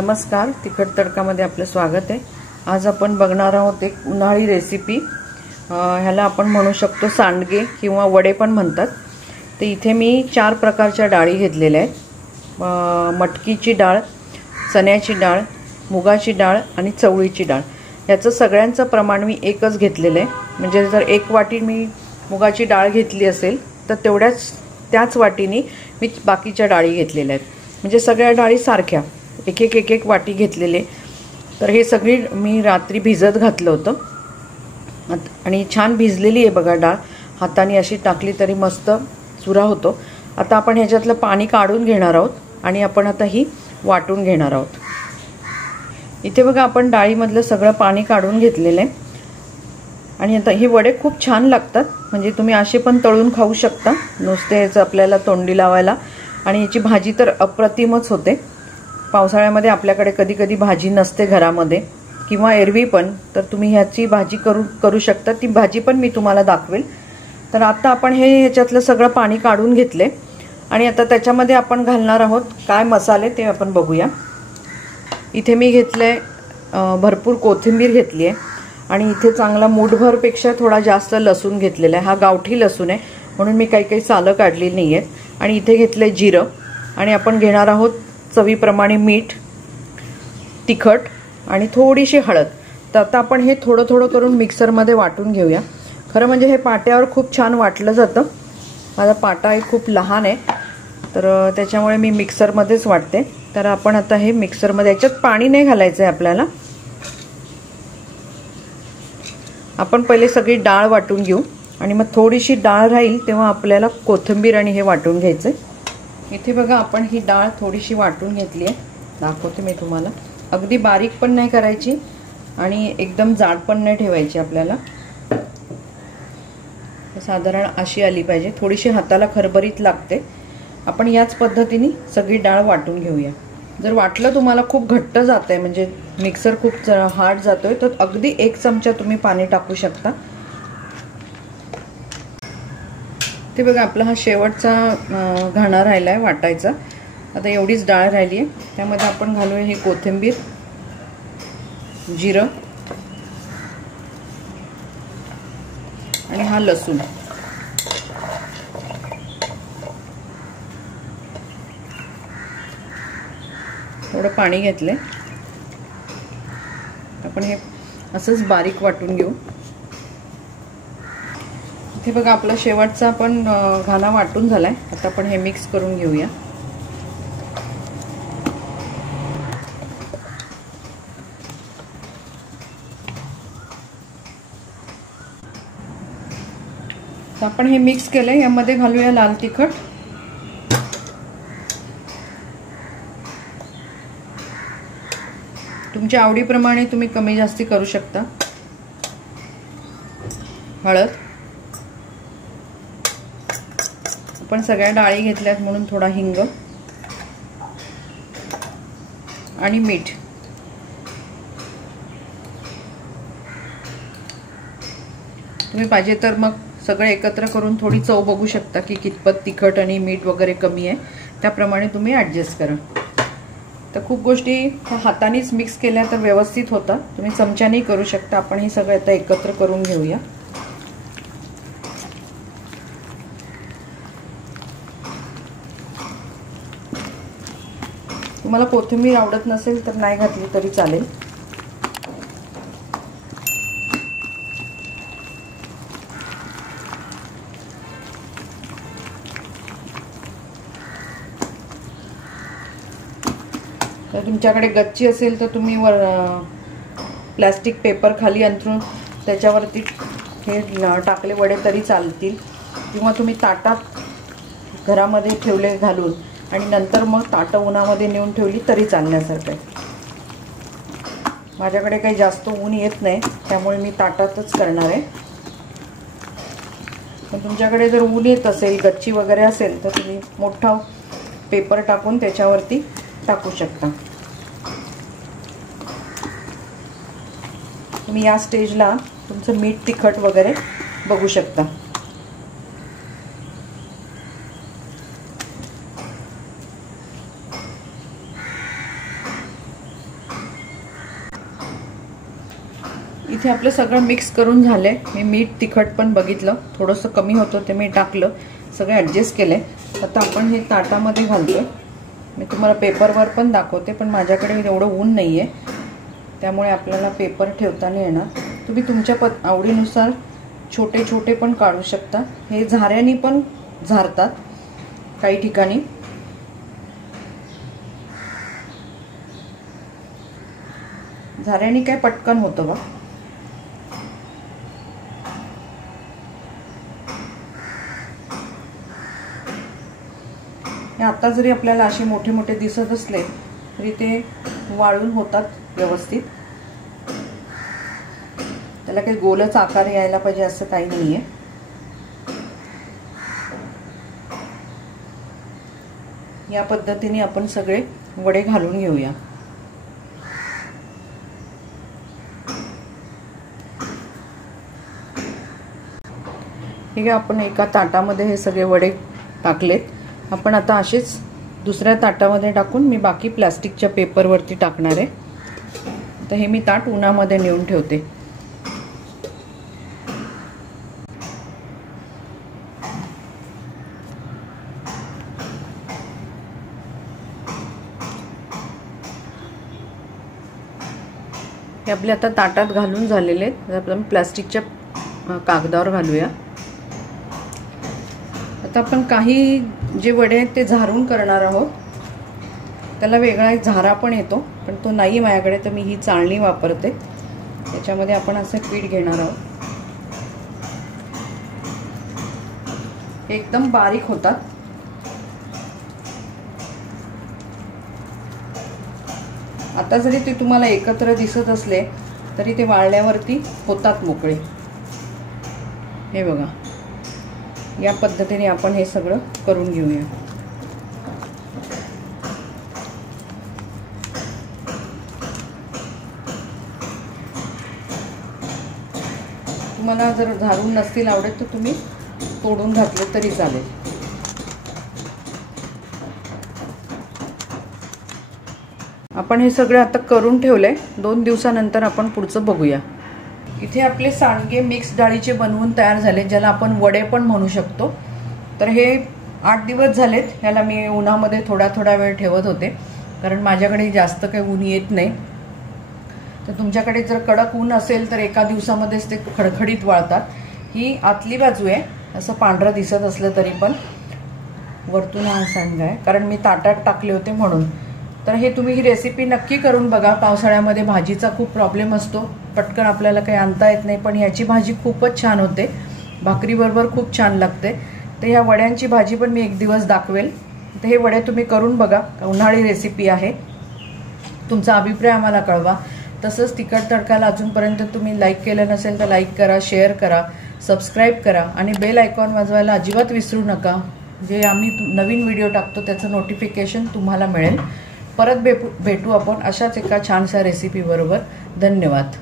नमस्कार, तिखट तडकामध्ये आपलं स्वागत आहे। आज आपण बघणार आहोत एक उन्हाळी रेसिपी। ह्याला आपण म्हणू शकतो सांडगे किंवा वडे पण म्हणतात। तर इथे मी 4 प्रकारच्या डाळी घेतलेल्या आहेत। मटकीची डाळ, चण्याची डाळ, मुगाची डाळ आणि चवळीची डाळ। याचं सगळ्यांचं प्रमाण मी एकच घेतलेलं आहे। म्हणजे जर 1 वाटी मी मुगाची डाळ घेतली असेल तर त्याच वाटीने मी बाकीच्या डाळी घेतलेल्या आहेत। म्हणजे सगळ्या डाळी सारख्या एक वाटी घेतलेले। तर हे सगळी मी रात्री भिजत घातलं होतं आणि छान भिजलेली आहे बघा। डाळ हाताने अशी टाकली तरी मस्त चुरा होतो। आता आपण ह्याच्यातलं पाणी काढून घेणार आहोत आणि आपण आता ही वाटून घेणार आहोत। इथे बघा आपण डाळीमधलं सगळं पाणी काढून घेतलेलं आहे आणि आता हे वडे खूप छान लागतात। म्हणजे तुम्ही असे पण तळून खाऊ शकता, नुसते याचं आपल्याला तोंडी लावायला। आणि याची भाजी तर अप्रतिमच होते। पावसाळ्यामध्ये आपल्याकडे कधी कधी भाजी नसते घरामध्ये किंवा एरवी पण, तर तुम्ही ह्याची भाजी करू शकता। ती भाजी पण मी तुम्हाला दाखवेल। तर आता आपण ह्याच्यातलं सगळं पाणी काढून घेतले आणि आता त्याच्यामध्ये आपण घालणार आहोत काय मसाले ते आपण बघूया। इथे मी घेतले भरपूर कोथिंबीर घेतली आहे आणि इथे चांगला मूठभर पेक्षा थोडा जास्त लसूण घेतलेला आहे। हा गावठी लसूण आहे म्हणून मी काही सालं काढली नाही आहेत। आणि इथे घेतले जिरं आणि आपण घेणार आहोत चवीप्रमाणे मीठ, तिखट आणि थोडीशी हळद। तर आता आपण हे थोडं थोडं करून मिक्सरमध्ये वाटून घेऊया। खरं म्हणजे हे पाट्यावर खूप छान वाटलं जातं। माझा पाटा खूप लहान आहे तर त्याच्यामुळे मी मिक्सरमध्येच वाटते। तर आपण आता हे मिक्सरमध्ये, याच्यात पाणी नाही घालायचं आहे आपल्याला। आपण पहिले सगळी डाळ वाटून घेऊ आणि मग थोडीशी डाळ राहील तेव्हा आपल्याला कोथिंबीर आणि हे वाटून घ्यायचं। इथे बघा आपण ही डाळ थोडीशी वाटून घेतली आहे, दाखवते मी तुम्हाला। अगदी बारीक पण नाही करायची आणि एकदम जाड पण नाही ठेवायची आपल्याला। साधारण अशी आली पाहिजे, थोडीशी हाताला खरबरीत लागते। आपण याच पद्धतीने सगळी डाळ वाटून घेऊया। जर वाटलं तुम्हाला खूप घट्ट जात आहे, म्हणजे मिक्सर खूप हार्ड जातोय, तर अगदी 1 चमचा तुम्ही पाणी टाकू शकता। ते बघा आपला हा शेवटचा घाणा राहिला आहे वाटायचा। आता एवढीच डाळ राहिली आहे, त्यामध्ये आपण घालूया हे कोथिंबीर, जिरं आणि हा लसूण। थोडं पाणी घेतले, आपण हे असंच बारीक वाटून घेऊ। इथे बघा आपला शेवटचा आपण घाणा वाटून झालाय। आता आपण हे मिक्स करून घेऊया। तर आपण हे मिक्स केलंय, यामध्ये घालूया लाल तिखट, तुमच्या आवडीप्रमाणे तुम्ही कमी जास्ती करू शकता। हळद, आपण सगळ्या डाळी घेतल्यात म्हणून थोडा हिंग आणि मीठ। तुम्ही पाहिजे तर मग सगळे एकत्र करून थोडी चव बघू शकता की कितपत तिखट आणि मीठ वगैरे कमी आहे, त्याप्रमाणे तुम्ही ॲडजस्ट करा। तर खूप गोष्टी हातानेच मिक्स केल्या तर व्यवस्थित होतं, तुम्ही चमच्याने करू शकता। आपण हे सगळं आता एकत्र करून घेऊया। तुम्हाला कोथिंबीर आवडत नसेल तर नाही घातली तरी चालेल। तर तुमच्याकडे गच्ची असेल तर तुम्ही प्लास्टिक पेपर खाली अंथरून त्याच्यावरती हे टाकले वडे तरी चालतील, किंवा तुम्ही ताटात घरामध्ये ठेवले घालून आणि नंतर मग ताटं उन्हामध्ये नेऊन ठेवली तरी चालण्यासारखं आहे। माझ्याकडे काही जास्त ऊन येत नाही त्यामुळे मी ताटातच करणार आहे। पण तुमच्याकडे जर ऊन येत असेल, गच्ची वगैरे असेल, तर तुम्ही मोठा पेपर टाकून त्याच्यावरती टाकू शकता। तुम्ही या स्टेजला तुमचं मीठ तिखट वगैरे बघू शकता। इथे आपलं सगळं मिक्स करून झालंय। मी मीठ तिखट पण बघितलं, थोडंसं कमी होतं ते मी टाकलं, सगळं ॲडजस्ट केलंय। आता आपण हे ताटामध्ये घालतोय। मी तुम्हाला पेपरवर पण दाखवते, पण माझ्याकडे एवढं ऊन नाहीये, त्यामुळे आपल्याला पेपर ठेवता नाही येणार। तुम्ही तुमच्या आवडीनुसार छोटे छोटे पण काढू शकता। हे झाऱ्यानी पण झारतात काही ठिकाणी। झाऱ्यानी काय पटकन होतं बा। आता जरी आपल्याला असे मोठे मोठे दिसत असले तरी ते वाळून होतात व्यवस्थित। त्याला काही गोलच आकार यायला पाहिजे असं काही नाहीये। या पद्धतीने आपण सगळे वडे घालून घेऊया। ठीक आहे, आपण एका ताटामध्ये हे सगळे वडे टाकलेत। आपण आता असेच दुसऱ्या ताटामध्ये टाकून मी बाकी प्लास्टिकच्या पेपरवरती टाकणार आहे। तर हे मी ताट उन्हामध्ये नेऊन ठेवते। हे आपले आता ताटात घालून झालेले आहेत। आपण प्लास्टिकच्या कागदावर घालूया। आता आपण काही जे वडे आहेत ते झारून करणार आहोत। त्याला वेगळा एक झारा पण येतो, पण तो नाही माझ्याकडे, तर मी ही चाळणी वापरते। त्याच्यामध्ये आपण असं पीठ घेणार आहोत। एकदम बारीक होतात। आता जरी ते तुम्हाला एकत्र दिसत असले तरी ते वाळल्यावरती होतात मोकळे। हे बघा, या पद्धतीने आपण हे सगळं करून घेऊया। तुम्हाला जर झारून नसतील आवडत तर तुम्ही तोडून घातले तरी चालेल। आपण हे सगळं आता करून ठेवलंय। 2 दिवसानंतर आपण पुढचं बघूया। इथे आपले सांडगे मिक्स डाळीचे बनवून तयार झाले, ज्याला आपण वडे पण म्हणू शकतो। तर हे 8 दिवस झालेत। ह्याला मी उन्हामध्ये थोडा थोडा वेळ ठेवत होते, कारण माझ्याकडे जास्त काही ऊन येत नाही। तर तुमच्याकडे जर कडक ऊन असेल तर एका दिवसामध्येच ते खडखडीत वाळतात। ही आतली बाजू आहे, असं पांढरं दिसत असलं तरी पण वरतून हा सांडगा आहे, कारण मी ताटात टाकले होते म्हणून। तर हे तुम्ही ही रेसिपी नक्की करून बघा। पावसाळ्यामध्ये भाजीचा खूप प्रॉब्लेम असतो, पटकन आपल्याला काही आणता येत नाही, पण याची भाजी खूपच छान होते, भाकरीबरोबर खूप छान लागते। तर ह्या वड्यांची भाजी पण मी एक दिवस दाखवेल। तर हे वडे तुम्ही करून बघा, उन्हाळी रेसिपी आहे। तुमचा अभिप्राय आम्हाला कळवा। तसंच तिखट तडकाला अजूनपर्यंत तुम्ही लाईक केलं नसेल तर लाईक करा, शेअर करा, सबस्क्राईब करा आणि बेल आयकॉन वाजवायला अजिबात विसरू नका। जे आम्ही नवीन व्हिडिओ टाकतो त्याचं नोटिफिकेशन तुम्हाला मिळेल। परत भेटू आपण अशाच एका छानशा रेसिपी बरोबर। धन्यवाद।